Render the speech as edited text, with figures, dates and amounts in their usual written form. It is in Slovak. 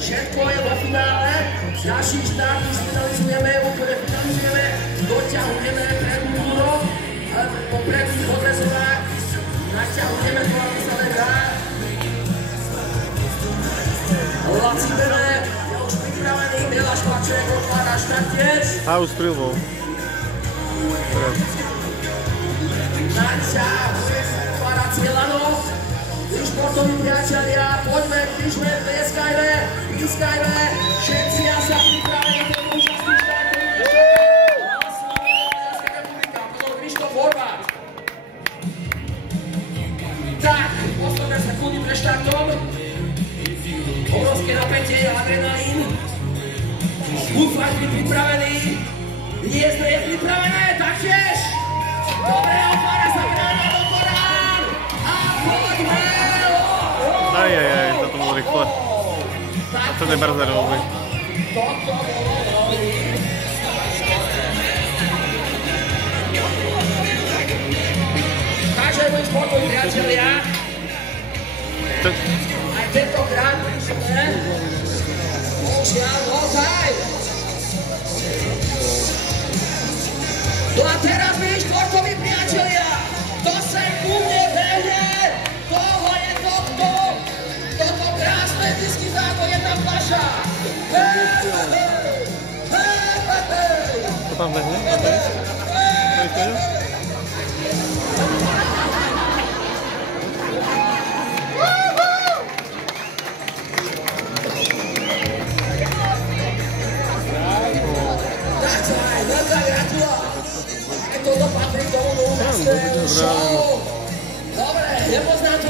Všetko je vo finále. Ďalší štát finalizujeme, úplne finalizujeme, doťahujeme prednú múro, po predných odrezovách, naťahujeme to, aby sa nedá. Laci Bene je už pripravený, Miláš Paček otvára štartec. A už strelbol. Naťahuje sa, otvára Cielano. Športoví priatelia, poďme, križme, pískajme, všetci sa pripravení do účastných štátov. Slovenská republika, potom Krištof Horváth. Tak, posledné sekundy pre štartom. Obrovské napätie, adrenalín. Bullfight je pripravený. Hniezdo je pripravené, taktiež. Dobre, otvára sa brána do Korán. A poďme! Ajajaj, toto bolo rýchle. To nebrzdé veľmi. Takže môj športoví priatelia, aj tentokrát prišli, bohužiaľ, time. No a teraz my športoví priatelia, to sa ku mne behne, toho je toto krásne whisky záko, jedna fľaša. To tam behne?